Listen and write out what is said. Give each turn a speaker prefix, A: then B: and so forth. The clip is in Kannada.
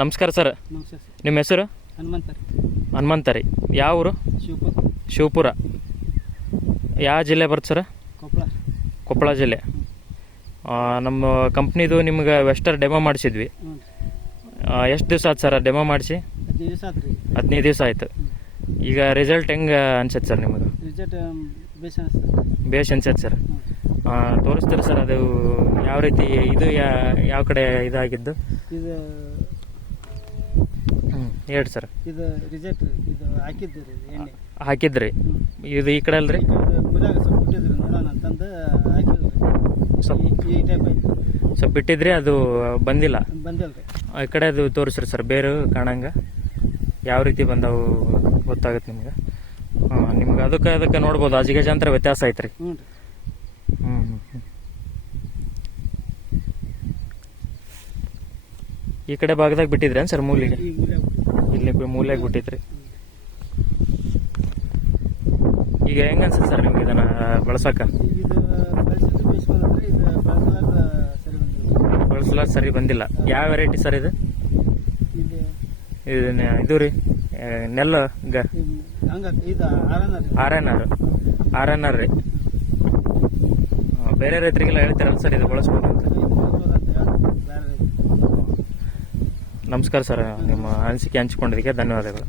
A: ನಮಸ್ಕಾರ ಸರ್. ನಿಮ್ಮ ಹೆಸರು?
B: ಹನುಮಂತ ರೀ.
A: ಹನುಮಂತ ಯಾವ ಊರು?
B: ಶಿವಪುರ.
A: ಶಿವಪುರ. ಯಾವ ಜಿಲ್ಲೆ ಬರುತ್ತೆ ಸರ್?
B: ಕೊಪ್ಪಳ.
A: ಕೊಪ್ಪಳ ಜಿಲ್ಲೆ. ನಮ್ಮ ಕಂಪ್ನಿದು ನಿಮ್ಗೆ ವೆಸ್ಟರ್ ಡೆಮೋ ಮಾಡಿಸಿದ್ವಿ.
B: ಹ್ಞೂ
A: ಎಷ್ಟು ದಿವಸ ಆಯ್ತು ಸರ್ ಡೆಮೋ ಮಾಡಿಸಿ?
B: ಹದಿನೈದು ದಿವಸ ಆಯಿತು
A: ಹದಿನೈದು ದಿವಸ ಆಯ್ತು. ಈಗ ರಿಸಲ್ಟ್ ಹೆಂಗೆ ಅನ್ಸತ್ತೆ ಸರ್ ನಿಮಗೆ?
B: ರಿಸಲ್ಟ್ ಬೇಸ್ ಅನಿಸ್ತದೆ
A: ಬೇಷ್ ಅನ್ಸತ್ತೆ ಸರ್.
B: ತೋರಿಸ್ತೀರ
A: ತೋರಿಸ್ತೀರಾ ಸರ್ ಅದು ಯಾವ ರೀತಿ ಇದು ಯಾ ಯಾವ ಕಡೆ ಇದಾಗಿದ್ದು?
B: ಇದು
A: ಹ್ಞೂ ಹೇಳಿ ಸರ್.
B: ಇದು ರಿಜೆಕ್ಟ್ ಇದು ಹಾಕಿದ್ದು ರೀ ಎಣ್ಣೆ.
A: ಹಾಕಿದ್ರಿ. ಇದು ಈ ಕಡೆ ಅಲ್ರಿ?
B: ಮುಲಾಗ ಸ್ವಲ್ಪ ಬಿಟ್ಟಿದ್ರಿ ನೋಡೋಣ ಅಂತಂದು ಹಾಕಿದ್ರಿ
A: ಸ್ವಲ್ಪ
B: ಈ ಟೈಪ್ ಐತಿ
A: ಸ್ವಲ್ಪ ಬಿಟ್ಟಿದ್ರಿ ಅದು ಬಂದಿಲ್ಲ?
B: ಬಂದಿಲ್ಲ ರೀ.
A: ಈ ಕಡೆ ಅದು ತೋರಿಸ್ರಿ ಸರ್ ಬೇರೆ ಕಾಣಂಗ. ಯಾವ ರೀತಿ ಬಂದವು ಗೊತ್ತಾಗುತ್ತೆ ನಿಮ್ಗೆ? ಹಾಂ ನಿಮ್ಗೆ ಅದಕ್ಕೆ ಅದಕ್ಕೆ ನೋಡ್ಬೋದು. ಅಜಗಜಾಂತರ ವ್ಯತ್ಯಾಸ ಐತ್ರಿ.
B: ಹ್ಞೂ
A: ಹ್ಞೂ ಹ್ಞೂ ಈ ಕಡೆ ಭಾಗದಾಗ ಬಿಟ್ಟಿದ್ರೇನು ಸರ್ ಮೂಲಿಗೆ
B: ಬಿಟ್ಟಿದ್ರಿ.
A: ಇಲ್ಲಿ ಮೂಲೆಗೆ ಬಿಟ್ಟಿದ್ರಿ ಈಗ ಹೆಂಗ ಅನ್ಸುತ್ತೆ ಸರ್ ನಿಮ್ಗೆ ಇದನ್ನ
B: ಬಳಸಕ? ಬಳಸಲಾಗ ಸರಿ ಬಂದಿಲ್ಲ.
A: ಬಳಸಲಾರ ಸರಿ ಬಂದಿಲ್ಲ. ಯಾವ ವೆರೈಟಿ ಸರ್ ಇದು?
B: ಇದು
A: ರೀ ನೆಲ್ಲ R N R R N R ರೀ. ಬೇರೆ ರೈತರಿಗೆಲ್ಲ ಹೇಳ್ತಾರಲ್ಲ ಸರ್ ಇದು ಬಳಸ್ಬೇಕು ಅಂತ. ನಮಸ್ಕಾರ ಸರ್ ನಿಮ್ಮ ಅನಿಸಿಕೆ ಹಂಚಿಕೊಂಡಿದ್ದಕ್ಕೆ ಧನ್ಯವಾದಗಳು.